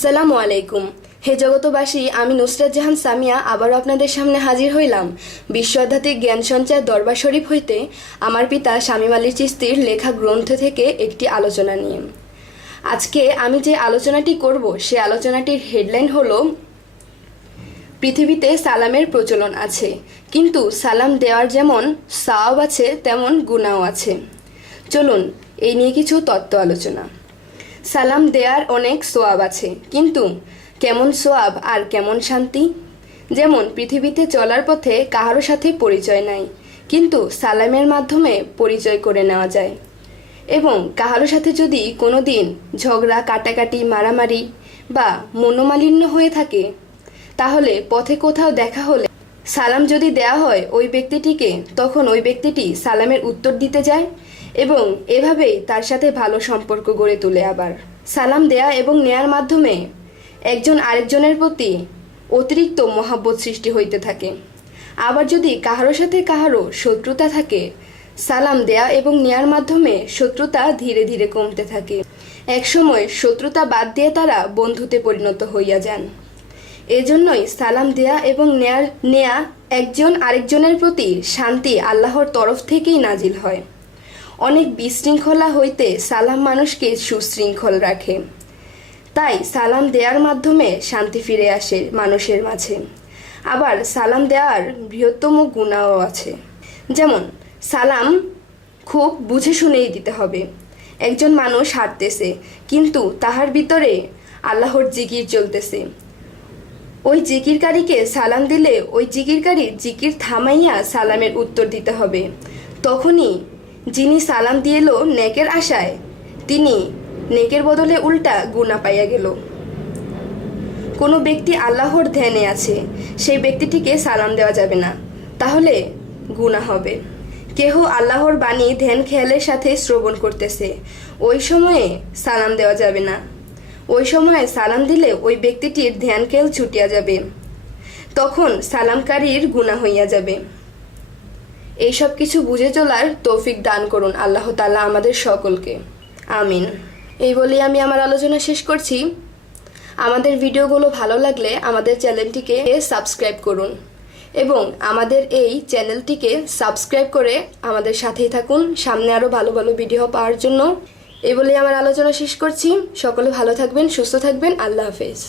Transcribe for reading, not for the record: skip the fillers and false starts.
আসসালামু আলাইকুম। হে জগতবাসী, আমি নুসরাত জাহান সামিয়া আবারও আপনাদের সামনে হাজির হইলাম বিশ্ব আধ্যাত্মিক জ্ঞান সঞ্চার দরবার শরীফ হইতে আমার পিতা শামীম আলী চিশতির লেখা গ্রন্থ থেকে একটি আলোচনা নিয়ে। আজকে আমি যে আলোচনাটি করব সে আলোচনাটির হেডলাইন হলো পৃথিবীতে সালামের প্রচলন আছে, কিন্তু সালাম দেওয়ার যেমন সওয়াব আছে তেমন গুনাহও আছে। চলুন এই নিয়ে কিছু তত্ত্ব আলোচনা। সালাম দেওয়ার অনেক সোয়াব আছে, কিন্তু কেমন সোয়াব আর কেমন শান্তি। যেমন পৃথিবীতে চলার পথে কাহারো সাথে পরিচয় নাই, কিন্তু সালামের মাধ্যমে পরিচয় করে নেওয়া যায়। এবং কাহারো সাথে যদি কোনো দিন ঝগড়া কাটাকাটি মারামারি বা মনোমালিন্য হয়ে থাকে, তাহলে পথে কোথাও দেখা হলে সালাম যদি দেয়া হয় ওই ব্যক্তিটিকে, তখন ওই ব্যক্তিটি সালামের উত্তর দিতে যায় এবং এভাবেই তার সাথে ভালো সম্পর্ক গড়ে তোলে। আবার সালাম দেয়া এবং নেয়ার মাধ্যমে একজন আরেকজনের প্রতি অতিরিক্ত মহাব্বত সৃষ্টি হইতে থাকে। আবার যদি কাহারো সাথে কাহারো শত্রুতা থাকে, সালাম দেয়া এবং নেয়ার মাধ্যমে শত্রুতা ধীরে ধীরে কমতে থাকে। একসময় শত্রুতা বাদ দিয়ে তারা বন্ধুতে পরিণত হইয়া যান। এজন্যই সালাম দেয়া এবং নেয়া একজন আরেকজনের প্রতি শান্তি আল্লাহর তরফ থেকেই নাজিল হয়। অনেক বিশৃঙ্খলা হইতে সালাম মানুষকে সুশৃঙ্খল রাখে। তাই সালাম দেওয়ার মাধ্যমে শান্তি ফিরে আসে মানুষের মাঝে। আবার সালাম দেওয়ার বৃহত্তম গুনাহও আছে। যেমন সালাম খুব বুঝে শুনেই দিতে হবে। একজন মানুষ হাঁটতেছে, কিন্তু তাহার ভিতরে আল্লাহর জিকির চলতেছে, ওই জিকিরকারীকে সালাম দিলে ওই জিকিরকারীর জিকির থামাইয়া সালামের উত্তর দিতে হবে। তখনই যিনি সালাম দিয়েল নেকের আশায়, তিনি নেকের বদলে উল্টা গুনাহ পাইয়া গেল। কোনো ব্যক্তি আল্লাহর ধ্যানে আছে, সেই ব্যক্তিটিকে সালাম দেওয়া যাবে না, তাহলে গুনাহ হবে। কেহ আল্লাহর বাণী ধ্যান খেয়ালের সাথে শ্রবণ করতেছে, ওই সময়ে সালাম দেওয়া যাবে না। ওই সময়ে সালাম দিলে ওই ব্যক্তিটির ধ্যান খেয়াল ছুটিয়া যাবে, তখন সালামকারীর গুনাহ হইয়া যাবে। এইসব কিছু বুঝে চলার তৌফিক দান করুন আল্লাহ তাআলা আমাদের সকলকে, আমিন। এই বলে আমি আমার আলোচনা শেষ করছি। আমাদের ভিডিওগুলো ভালো লাগলে আমাদের চ্যানেলটিকে সাবস্ক্রাইব করুন এবং আমাদের এই চ্যানেলটিকে সাবস্ক্রাইব করে আমাদের সাথেই থাকুন সামনে আরও ভালো ভালো ভিডিও পাওয়ার জন্য। এই বলে আমার আলোচনা শেষ করছি। সকলে ভালো থাকবেন, সুস্থ থাকবেন। আল্লাহ হাফেজ।